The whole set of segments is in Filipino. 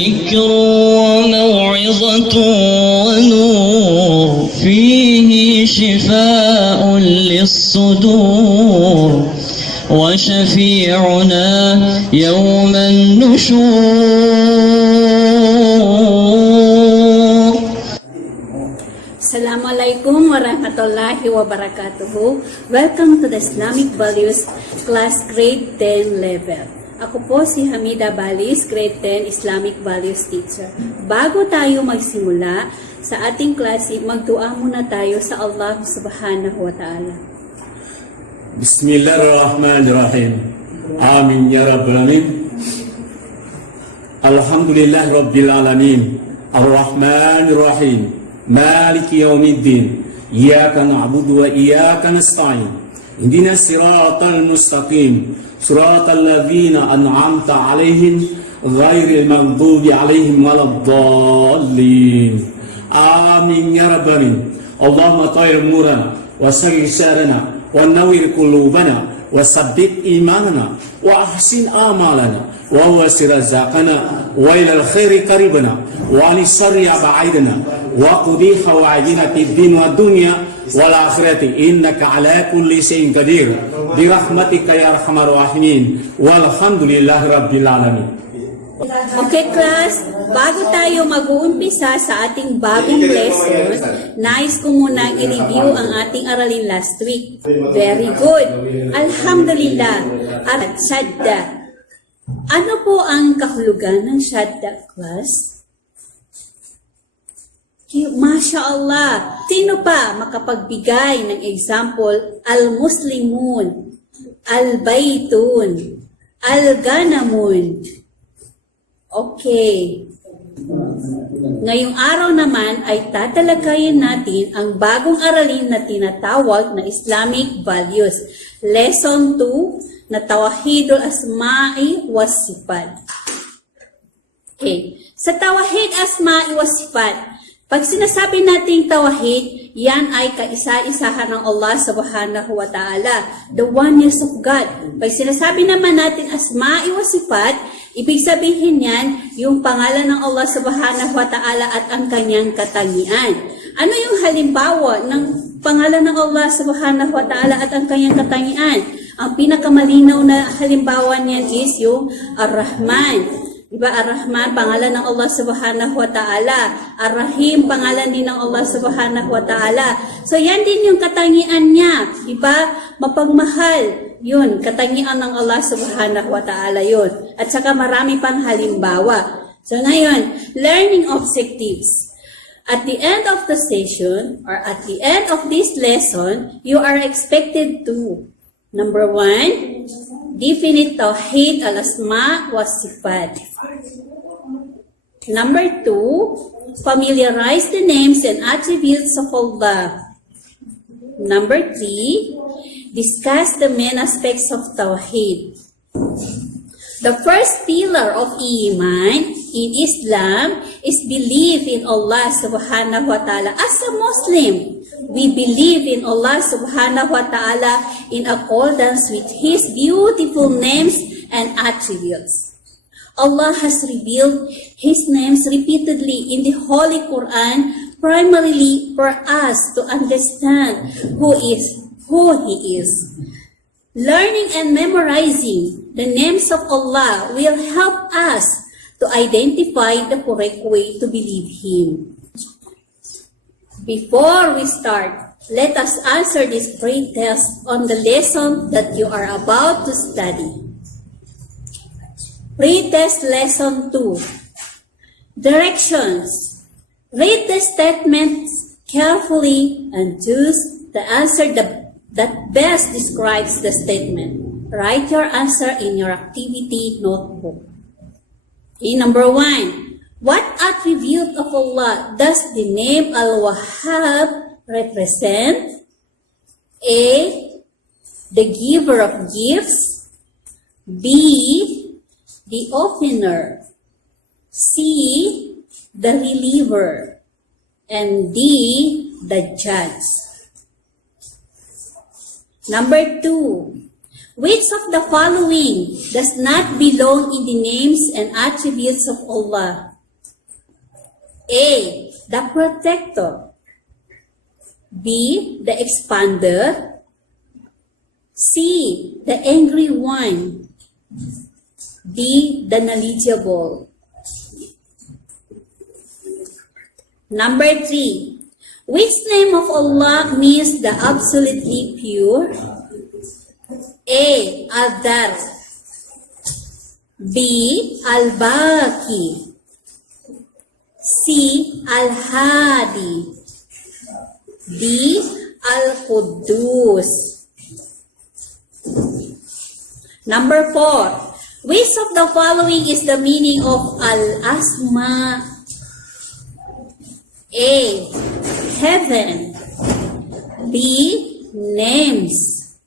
ذكر وموعظة ونور فيه شفاء للصدور وشفيعنا يوم النشور. Assalamualaikum warahmatullahi wabarakatuh. Welcome to the Islamic Values Class Grade 10 level. Ako po si Hamida Balis, Grade 10 Islamic Values Teacher. Bago tayo magsimula sa ating klase, magdua muna tayo sa Allah Subhanahu wa Ta'ala. Bismillahirrahmanirrahim. Amin ya Rabbal Alamin. Alhamdulillah Rabbil Alamin. Ar-Rahmanirrahim. Maliki yawmiddin. Iyaka na'budu wa iyaka nasta'in. Ihdina siratal mustaqim. Siratal ladzina an'amta 'alaihim ghairil maghdubi 'alaihim waladdallin. Amin ya Rabbal Alamin. Allahumma tahhir umurana wa sahhih syarana wa nawwir qulubana wa sabbit imanana wa ahsin amalana wa wasir razaqana wa ilal khairi qaribana wa anis syarri ab'idana wa qudi hawaijina fid din wa dunya wal akhirati innaka ala kulli syai'in qadir bi rahmatika ya arhamar rahimin walhamdulillahi rabbil alamin. Okay class, bago tayo mag-uumpisa sa ating bagong lesson, nais ko muna i-review ang ating aralin last week. Very good. Alhamdulillah. At shadda. Ano po ang kahulugan ng shadda, class? Masya Allah. Sino pa makapagbigay ng example? Al-Muslimun, Al-Baytun, Al-Ganamun. Okay. Ngayong araw naman ay tatalakayin natin ang bagong aralin na tinatawag na Islamic Values. Lesson 2 na Tawahidul Asma'i was Sifat. Okay. Sa Tawahid Asma'i was Sifat, pag sinasabi nating tawahid, yan ay kaisa-isahan ng Allah Subhanahu wa Ta'ala, the oneness of God. Pag sinasabi naman natin asma'i wa sifat, ibig sabihin yan, yung pangalan ng Allah Subhanahu wa Ta'ala at ang kanyang katangian. Ano yung halimbawa ng pangalan ng Allah Subhanahu wa Ta'ala at ang kanyang katangian? Ang pinakamalinaw na halimbawa niyan is yung Ar-Rahman. Diba, Ar-Rahman, pangalan ng Allah Subhanahu wa Ta'ala. Ar-Rahim, pangalan din ng Allah Subhanahu wa Ta'ala. So, yan din yung katangian niya. Diba, mapagmahal. Yun, katangian ng Allah Subhanahu wa Ta'ala yun. At saka marami pang halimbawa. So, ngayon, learning objectives. At the end of the session, or at the end of this lesson, you are expected to, number 1, definite Tawhid al-Asma wa Sifat. Number 2, familiarize the names and attributes of Allah. Number 3, discuss the main aspects of Tawhid. The first pillar of Iman in Islam is belief in Allah Subhanahu wa Ta'ala. As a Muslim, we believe in Allah Subhanahu wa Ta'ala in accordance with His beautiful names and attributes. Allah has revealed His names repeatedly in the Holy Quran, primarily for us to understand who He is. Learning and memorizing the names of Allah will help us to identify the correct way to believe Him. Before we start, let us answer this pre-test on the lesson that you are about to study. Pre-test lesson 2. Directions. Read the statements carefully and choose the answer that best describes the statement. Write your answer in your activity notebook. Okay, number 1. What attribute of Allah does the name Al-Wahhab represent? A. The giver of gifts. B. The opener. C. The reliever. And D. The judge. Number 2. Which of the following does not belong in the names and attributes of Allah? A. The protector. B. The expander. C. The angry one. D. The knowledgeable. Number 3. Which name of Allah means the absolutely pure? A. Al-Dar. B. Al-Baqi. C. Al-Hadi. D. Al-Quddus. Number 4. Which of the following is the meaning of Al-Asma? A. Heaven. B. Names.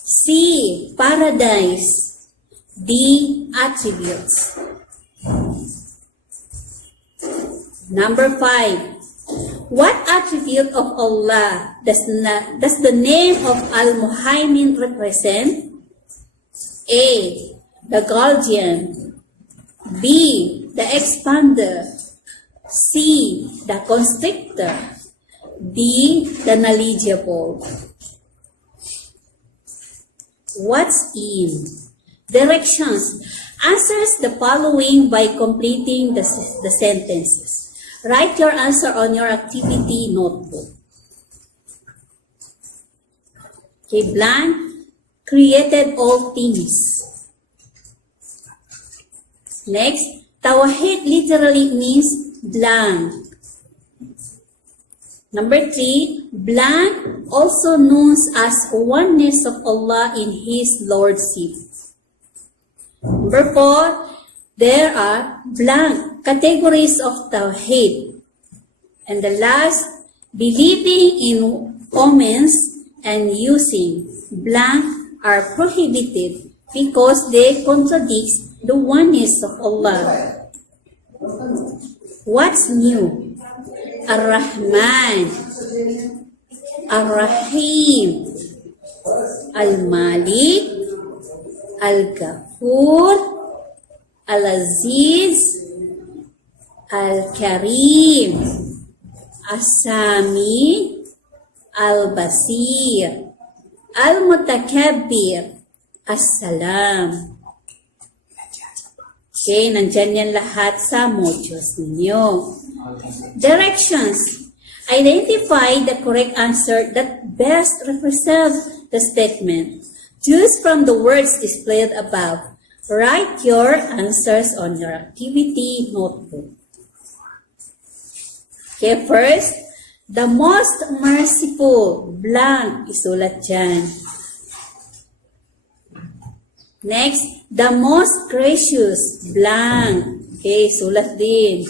C. Paradise. D. Attributes. Number 5. What attribute of Allah does the name of Al-Muhaymin represent? A. The guardian. B. The expander. C. The constrictor. D. The knowledgeable. What's in? Directions. Answers the following by completing the sentences. Write your answer on your activity notebook. Okay, blank. Created all things. Next, Tawhid literally means blank. Number 3, blank, also known as oneness of Allah in His Lordship. Number 4, there are blank categories of Tawheed. And the last, believing in omens and using blank are prohibited because they contradict the oneness of Allah. What's new? Ar-Rahman, Ar-Rahim, Al-Malik, Al-Ghafur, Al-Aziz, Al-Karim, As-Sami, Al-Basir, Al-Mutakabbir, As-Salam. Okay, nandyan yan lahat sa modules ninyo. Directions. Identify the correct answer that best represents the statement. Choose from the words displayed above. Write your answers on your activity notebook. Okay, first, the most merciful, blank, isulat dyan. Next, the most gracious, blank. Okay, sulat din.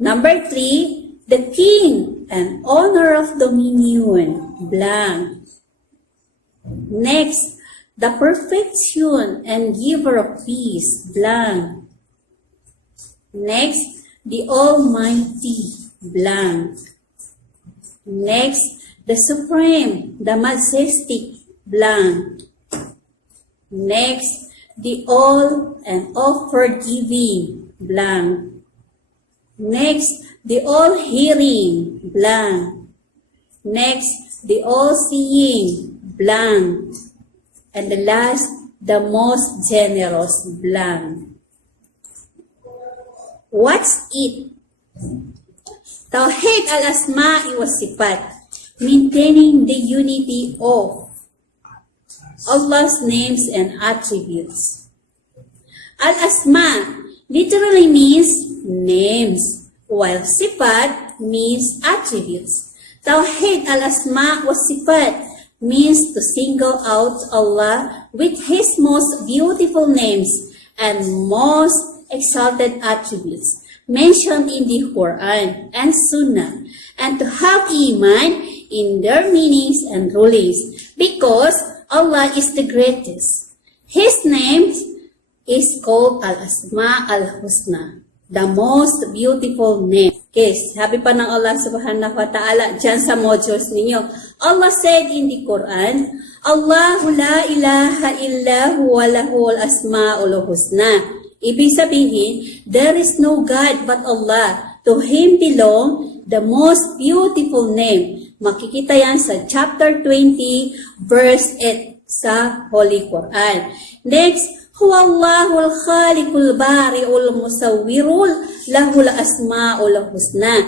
Number 3, the king and owner of dominion, blank. Next, the perfection and giver of peace, blank. Next, the almighty, blank. Next, the supreme, the majestic, blank. Next, the all and all forgiving, blank. Next, the all-hearing, blank. Next, the all-seeing, blank. And the last, the most generous, blank. What's it? Tawhid al-Asma'i wa Sifat, maintaining the unity of Allah's names and attributes. Al-Asma literally means names, while Sifat means attributes. Tawhid al-Asma wa Sifat means to single out Allah with His most beautiful names and most exalted attributes mentioned in the Quran and Sunnah, and to have iman in their meanings and rulings, because Allah is the greatest. His name is called Al-Asma Al-Husna, the most beautiful name. Okay, sabi pa ng Allah subhanahu wa ta'ala dyan sa modules ninyo, Allah said in the Quran, Allahu la ilaha illa huwa lahul asma'ul husna. Ibig sabihin, there is no God but Allah. To Him belong the most beautiful name. Makikita yan sa chapter 20, verse 8 sa Holy Quran. Next, Huwallahul khaliqul bari'ul musawwirul lahul asma'ul husna.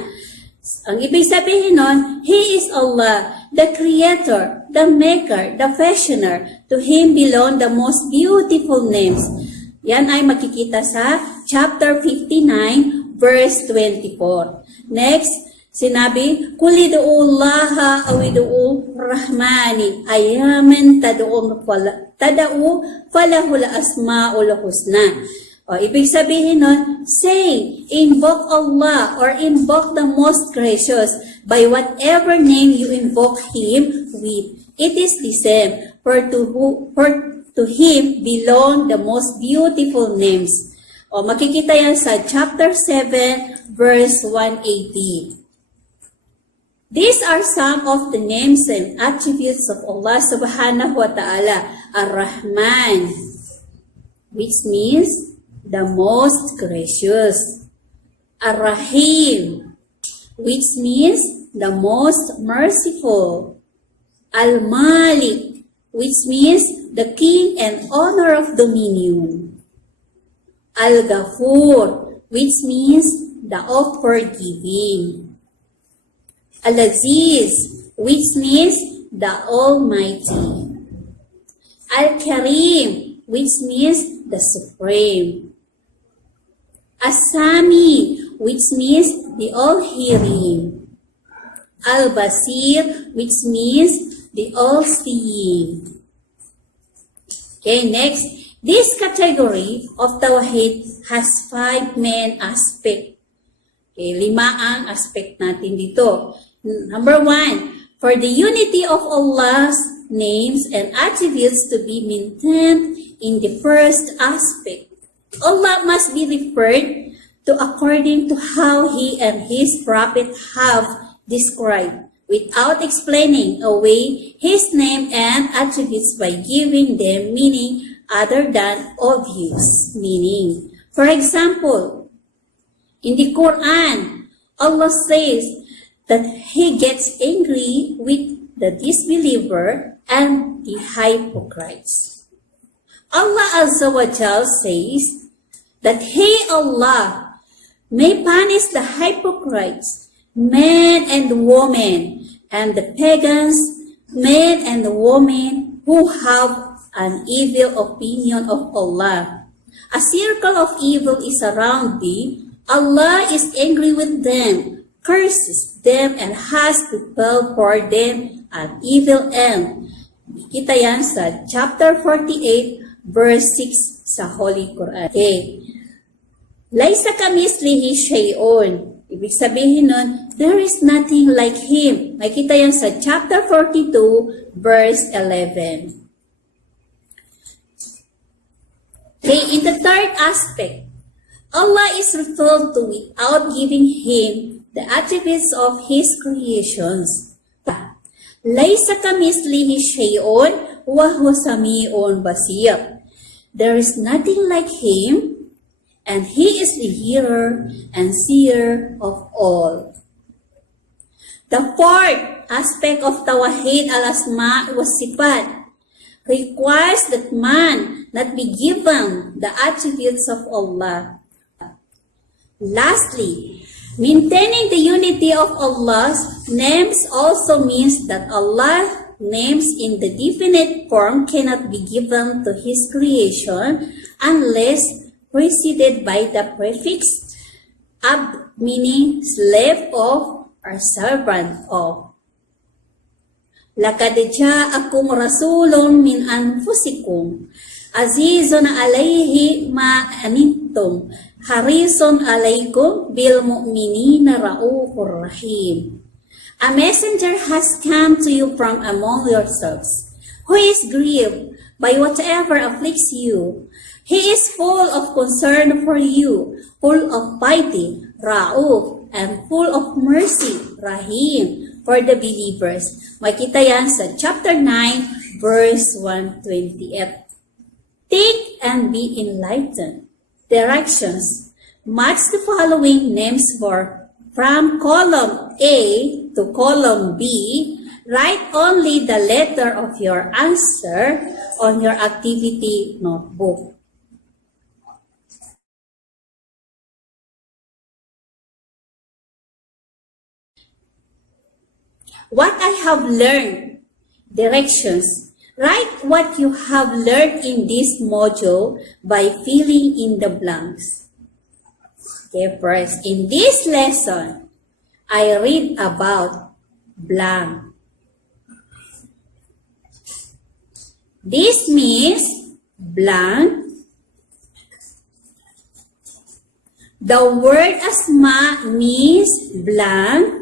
Ang ibig sabihin nun, He is Allah, the Creator, the Maker, the Fashioner. To Him belong the most beautiful names. Yan ay makikita sa chapter 59, verse 24. Next, sinabi, Kulidu'ullaha awidu'u rahmani ayaman tada'u falahul asma'ul husna. O, ibig sabihin nun, say, invoke Allah or invoke the most gracious by whatever name you invoke Him with. It is the same, for to Him belong the most beautiful names. O, makikita yan sa chapter 7, verse 180. These are some of the names and attributes of Allah subhanahu wa ta'ala. Ar-Rahman, which means the most gracious. Ar-Rahim, which means the most merciful. Al-Malik, which means the king and owner of dominion. Al-Ghafur, which means the of forgiving. Al-Aziz, which means the Almighty. Al-Karim, which means the Supreme. As-Sami, which means the All-Hearing. Al-Basir, which means the All-Seeing. Okay, next. This category of Tawhid has 5 main aspects. Okay, 5 ang aspect natin dito. Number 1, for the unity of Allah's names and attributes to be maintained in the first aspect, Allah must be referred to according to how He and His Prophet have described, without explaining away His name and attributes by giving them meaning other than obvious meaning. For example, in the Quran, Allah says that He gets angry with the disbeliever and the hypocrites. Allah Azza wa Jal says that He, Allah, may punish the hypocrites, men and women, and the pagans, men and women who have an evil opinion of Allah. A circle of evil is around thee. Allah is angry with them, curses them, and has prepared for them an evil end. Kita yan sa chapter 48, verse 6 sa Holy Quran. Okay. Laisa kamislihi shay'un. Ibig sabihin nun, there is nothing like Him. Makita yan sa chapter 42, verse 11. Okay, in the third aspect, Allah is referred to without giving Him the attributes of His creations. Laysa kamislihi shay'un wa huwa sami'un basir. There is nothing like Him, and He is the hearer and seer of all. The fourth aspect of Tawhid al-Asma' wa Sifat requires that man not be given the attributes of Allah. Lastly, maintaining the unity of Allah's names also means that Allah's names in the definite form cannot be given to His creation unless preceded by the prefix abd, meaning slave of or servant of. Laqad ja'akum rasulun min anfusikum azizun alayhi ma anittum harisun alaykum bil mu'minina raufur rahim. A messenger has come to you from among yourselves, who is grieved by whatever afflicts you. He is full of concern for you, full of piety, Ra'uf, and full of mercy, Rahim. for the believers. Makita yan sa chapter 9, verse 128. Take and be enlightened. Directions. Match the following names from column A to column B. Write only the letter of your answer on your activity notebook. What I have learned. Directions. Write what you have learned in this module by filling in the blanks. Okay, first, in this lesson, I read about blank. This means blank. The word asma means blank.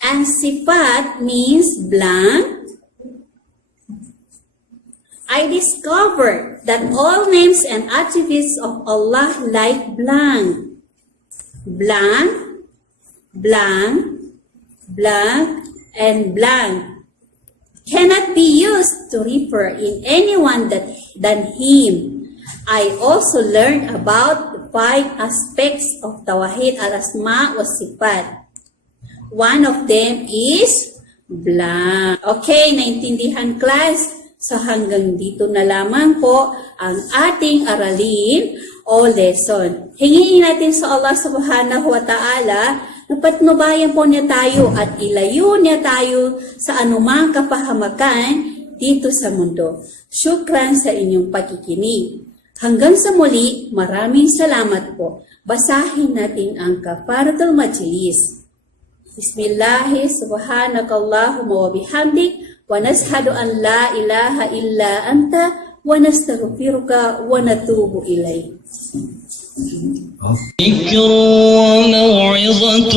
And sifat means blank. I discovered that all names and attributes of Allah like blank. Blank, blank, blank, and blank cannot be used to refer in anyone than Him. I also learned about the 5 aspects of Tawhid al-Asma wa Sifat. One of them is blank. Okay, naintindihan class? So hanggang dito na lamang po ang ating aralin o lesson. Hingin natin sa Allah subhanahu wa ta'ala na patnubayan po niya tayo at ilayo niya tayo sa anumang kapahamakan dito sa mundo. Syukran sa inyong pakikinig. Hanggang sa muli, maraming salamat po. Basahin natin ang Kafaratul Majlis. Bismillahi subhanakallahumma wa bihamdik wa nashhadu an la ilaha illa anta wa nastaghfiruka wa natubu ilayk. ذكر وموعظة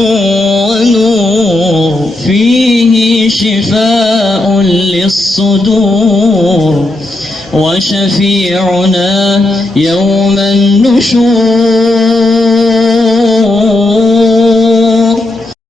ونور فيه شفاء للصدور وشفيعنا يوم النشور